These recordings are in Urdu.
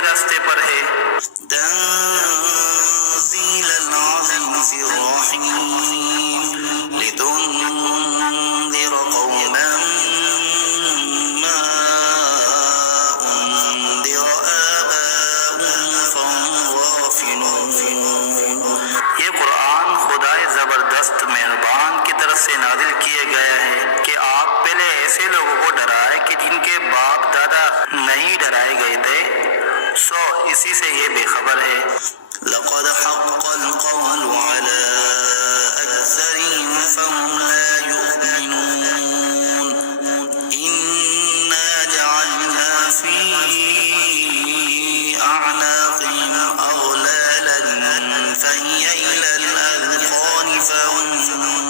کے راستے پر ہے۔ تنزیل العزیز الرحیم لتنذر قوما ما انذر آباؤهم فهم غافلون۔ یہ قرآن خدائے زبردست مہربان کی طرف سے نازل کیا گیا ہے کہ آپ پہلے ایسے لوگوں کو ڈرائے کہ جن کے باپ دادا نہیں ڈرائے گئے تھے، سو اسی سے یہ بے خبر ہے۔ لقد حق القول على أكثرهم فهم لا يؤمنون إنا جعلنا في أعناقهم أغلالا فهي إلى الأذقان فهم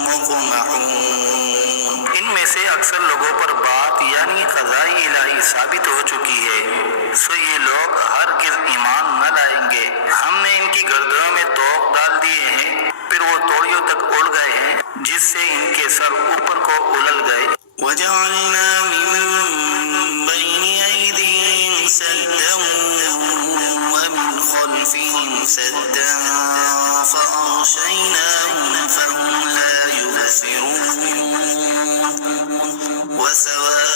مقمحون۔ ان میں سے اکثر لوگوں پر بات یعنی قضاء الہی ثابت ہو چکی ہے، سو یہ لوگ ہرگز ایمان نہ لائیں گے۔ ہم نے ان کی گردنوں میں طوق ڈال دیے ہیں، پھر وہ توڑیوں تک اڑ گئے ہیں، جس سے ان کے سر اوپر کو اولل گئے۔ وجعلنا من بين أيديهم سدا ومن خلفهم سدا فأغشيناهم فهم لا يبصرون وسواء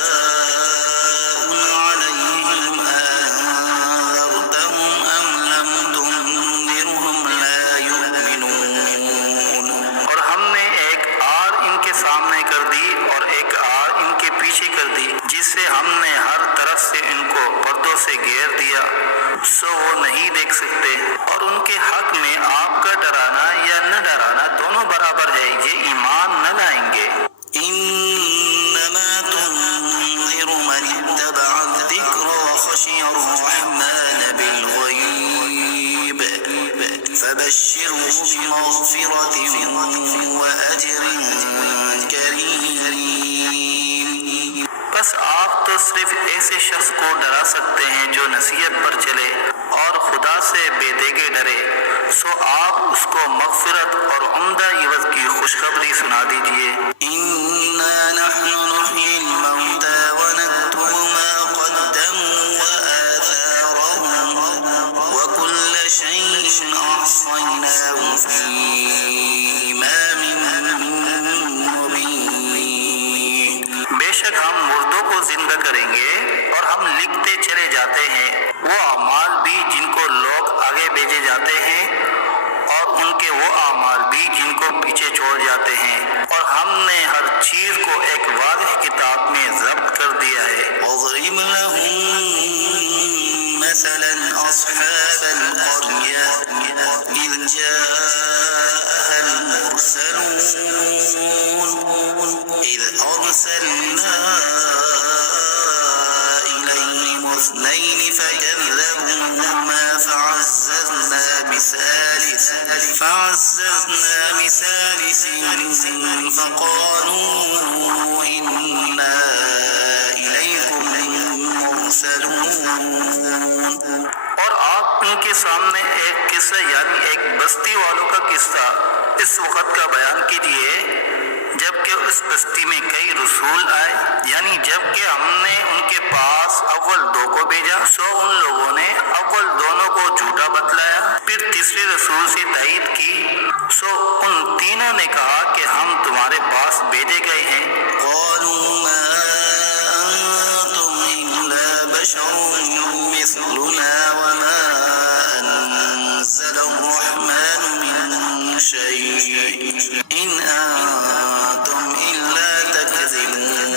عليهم أنذرتهم أم لم تنذرهم لا يؤمنون۔ اور ہم نے ایک آڑ ان کے سامنے کر دی اور ایک آڑ ان کے پیچھے کر دی، جس سے ہم نے ہر طرف سے ان کو پردوں سے گھیر دیا، سو وہ نہیں دیکھ سکتے۔ اور ان کے حق میں آپ کا ڈرانا یا نہ ڈرانا دونوں برابر ہے، یہ ایمان نہ لائیں گے۔ إنما تنذر من اتبع الذكر وخشي الرحمن بالغيب فبشره بمغفرة وأجر كريم۔ بس آپ تو صرف ایسے شخص کو ڈرا سکتے ہیں جو نصیحت پر چلے اور خدا سے بے دیگے ڈرے، سو آپ اس کو مغفرت اور عمدہ عوض کی خوشخبری سنا دیجئے۔ إنا نحن نحيي الموتى ونكتب ما قدموا وآثارهم وكل شيء أحصيناه في إمام مبين۔ بے شک ہم مردوں کو زندہ کریں گے اور ہم لکھتے چلے جاتے ہیں وہ اعمال بھی جن کو لوگ آگے بھیجے جاتے ہیں، اور ان کے وہ اعمال بھی جن کو پیچھے چھوڑ جاتے ہیں، اور ہم نے ہر چیز کو ایک واضح کتاب میں ضبط کر دیا ہے۔ واضرب لهم مثلا أصحاب القرية إذ جاءها المرسلون إذ أرسلنا إليهم اثنين فكذبوهما فعززنا بثالث فقالوا إنا إليكم مرسلون۔ اور آپ ان کے سامنے ایک قصہ یعنی ایک بستی والوں کا قصہ اس وقت کا بیان کیجیے جبکہ اس بستی میں کئی رسول آئے، یعنی جبکہ ہم نے ان کے پاس اول دو کو بھیجا، سو ان لوگوں نے اول دونوں کو جھوٹا بتلایا، پھر تیسرے رسول سے تائید کی، سو ان تینوں نے کہا کہ ہم تمہارے پاس بھیجے گئے ہیں۔ قالوا ما أنتم إلا بشر مثلنا وما أنزل الرحمن من شيء إن أنتم إلا تكذبون۔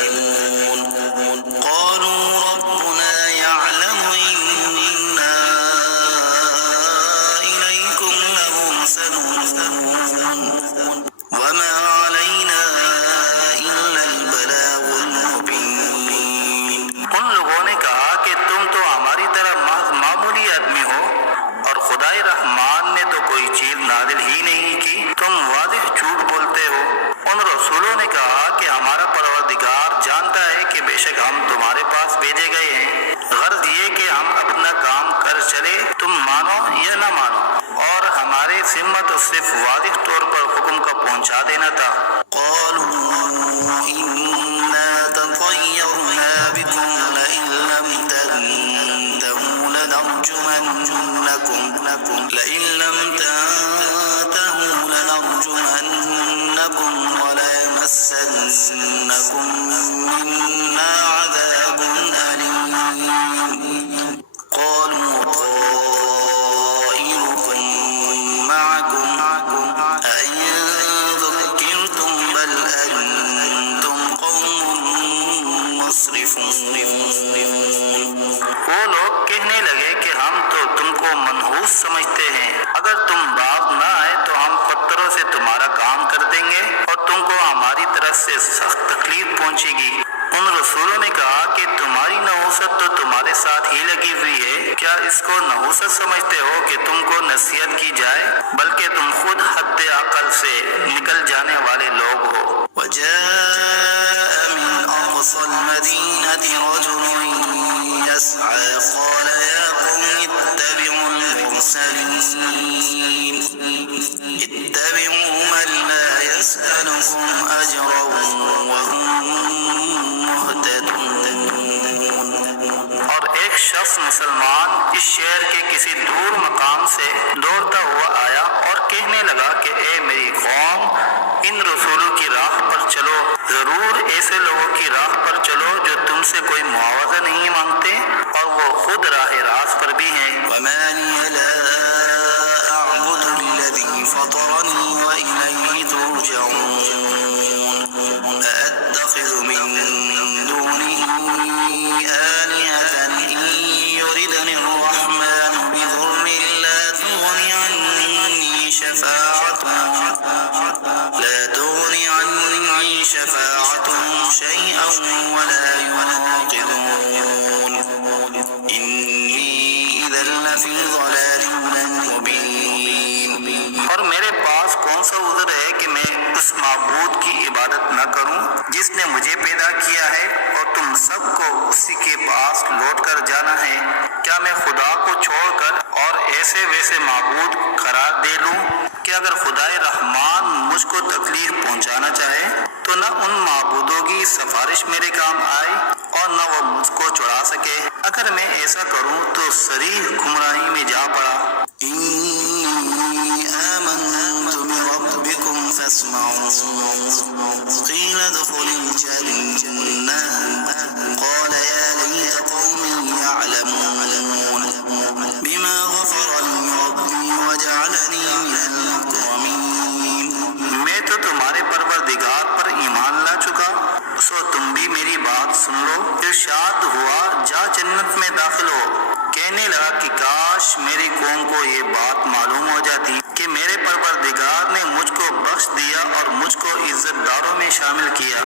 يمسكم منا عذاب أليم قالوا طائركم معكم أئن ذكرتم بل أنتم قوم مسرفون. وہ لوگ کہنے لگے کہ ہم تو تم کو منحوس سمجھتے ہیں، اگر تم باز نہ آئے تو ہم پتھروں سے تمہارا کام کر دیں گے اور تم کو ہماری طرف سے سخت تکلیف پہنچے گی۔ ان رسولوں نے کہا کہ تمہاری نحوست تو تمہارے ساتھ ہی لگی ہوئی ہے، کیا اس کو نحوست سمجھتے ہو کہ تم کو نصیحت کی جائے؟ بلکہ تم خود حد عقل سے نکل جانے والے لوگ ہو۔ وجاء من أقصى المدينة رجل يسعى قال يا قوم اتبعوا المرسلين اتبعوا من لا يسألكم أجرا وهم مهتدون. اور ایک شخص مسلمان اس شہر کے کسی دور مقام سے دوڑتا ہوا آیا اور کہنے لگا کہ اے میری قوم، ان رسولوں کی راہ پر چلو، ضرور ایسے لوگوں کی راہ پر چلو جو تم سے کوئی معاوضہ نہیں مانگتے اور وہ خود راہ راست پر بھی ہیں۔ وما لي لا أعبد الذي فطرني وإليه ترجعون. أأتخذ من دونه آلهة إن يردني الرحمن بضر لا تغني عني شفاعتهم شيئا ولا ينقذون. إني إذا لفي ضلال مبين. اور میرے پاس کون سا عذر ہے کہ میں اس معبود کی عبادت نہ کروں جس نے مجھے پیدا کیا ہے اور تم سب کو اسی کے پاس لوٹ کر جانا ہے؟ کیا میں خدا کو چھوڑ کر اور ایسے ویسے معبود قرار دے لوں کہ اگر خدائے رحمان مجھ کو تکلیف پہنچانا چاہے تو نہ ان معبودوں کی سفارش میرے کام آئے اور نہ وہ مجھ کو چھڑا سکے؟ اگر میں ایسا کروں تو صریح گمراہی میں جا پڑا۔ إني آمنت بربكم فاسمعون. قيل ادخل الجنة قال يا ليت قومي يعلمون بما غفر لي ربي وجعلني من المكرمين. میں تو تمہارے پروردگار پر ایمان لا چکا، سو تم بھی میری بات سن لو۔ ارشاد ہوا جا جنت میں داخل ہو۔ کہنے لگا کہ کاش میری قوم کو یہ بات معلوم ہو جاتی کہ میرے پروردگار نے مجھ کو بخش دیا اور مجھ کو عزت داروں میں شامل کیا۔